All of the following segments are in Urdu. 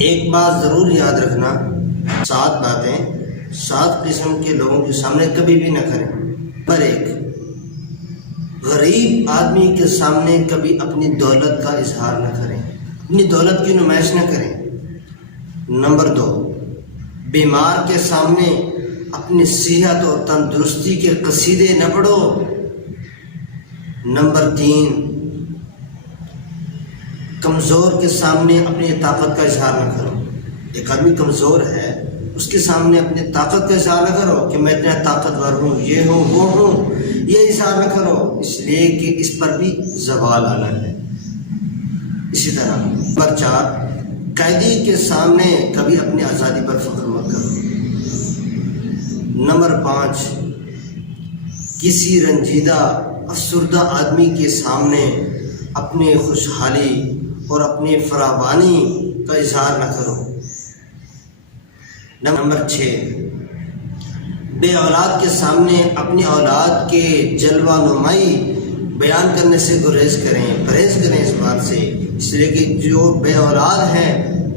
ایک بات ضرور یاد رکھنا، 7 باتیں 7 قسم کے لوگوں کے سامنے کبھی بھی نہ کریں۔ نمبر 1، غریب آدمی کے سامنے کبھی اپنی دولت کا اظہار نہ کریں، اپنی دولت کی نمائش نہ کریں۔ نمبر 2، بیمار کے سامنے اپنی صحت اور تندرستی کے قصیدے نہ پڑھو۔ نمبر 3، کمزور کے سامنے اپنی طاقت کا اظہار نہ کرو۔ ایک آدمی کمزور ہے، اس کے سامنے اپنی طاقت کا اظہار نہ کرو کہ میں اتنا طاقتور ہوں، یہ ہوں وہ ہوں، یہ اظہار نہ کرو، اس لیے کہ اس پر بھی زوال آنا ہے۔ اسی طرح نمبر 4، قیدی کے سامنے کبھی اپنی آزادی پر فخر مت کرو۔ نمبر 5، کسی رنجیدہ افسردہ آدمی کے سامنے اپنی خوشحالی اور اپنی فراوانی کا اظہار نہ کرو۔ نمبر 6، بے اولاد کے سامنے اپنی اولاد کے جلوہ نمائی بیان کرنے سے پرہیز کریں اس بات سے، اس لیے کہ جو بے اولاد ہے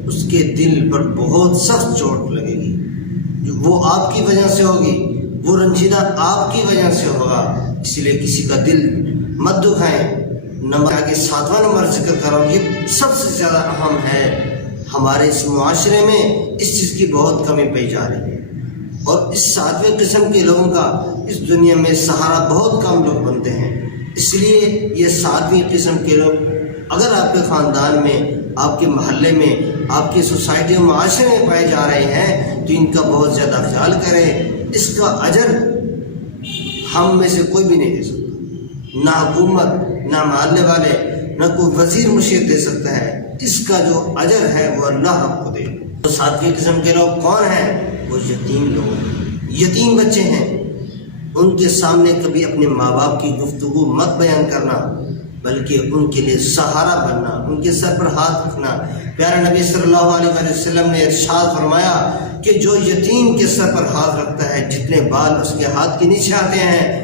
اس کے دل پر بہت سخت چوٹ لگے گی، جو وہ آپ کی وجہ سے ہوگی، وہ رنجیدہ آپ کی وجہ سے ہوگا، اس لیے کسی کا دل مت دکھائیں۔ نمبر 7واں نمبر ذکر کرو، یہ سب سے زیادہ اہم ہے۔ ہمارے اس معاشرے میں اس چیز کی بہت کمی پائی جا رہی ہے، اور اس 7ویں قسم کے لوگوں کا اس دنیا میں سہارا بہت کم لوگ بنتے ہیں۔ اس لیے یہ 7ویں قسم کے لوگ اگر آپ کے خاندان میں، آپ کے محلے میں، آپ کی سوسائٹی اور معاشرے میں پائے جا رہے ہیں تو ان کا بہت زیادہ خیال کریں۔ اس کا اجر ہم میں سے کوئی بھی نہیں دے سکتا، نہ حکومت، نہ محلے والے، نہ کوئی وزیر مشیر دے سکتا ہے۔ اس کا جو اجر ہے وہ اللہ آپ کو دے۔ تو 7ویں قسم کے لوگ کون ہیں؟ وہ یتیم لوگ، یتیم بچے ہیں۔ ان کے سامنے کبھی اپنے ماں باپ کی گفتگو مت بیان کرنا، بلکہ ان کے لیے سہارا بننا، ان کے سر پر ہاتھ رکھنا۔ پیارے نبی صلی اللہ علیہ وسلم نے ارشاد فرمایا کہ جو یتیم کے سر پر ہاتھ رکھتا ہے، جتنے بال اس کے ہاتھ کے نیچے آتے ہیں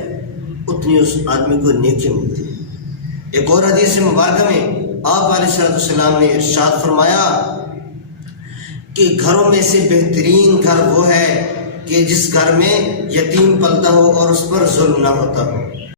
اتنی اس آدمی کو نیکی ملتی ہے۔ ایک اور حدیث مبارکہ میں آپ علیہ السلام نے ارشاد فرمایا کہ گھروں میں سے بہترین گھر وہ ہے کہ جس گھر میں یتیم پلتا ہو اور اس پر ظلم نہ ہوتا ہو۔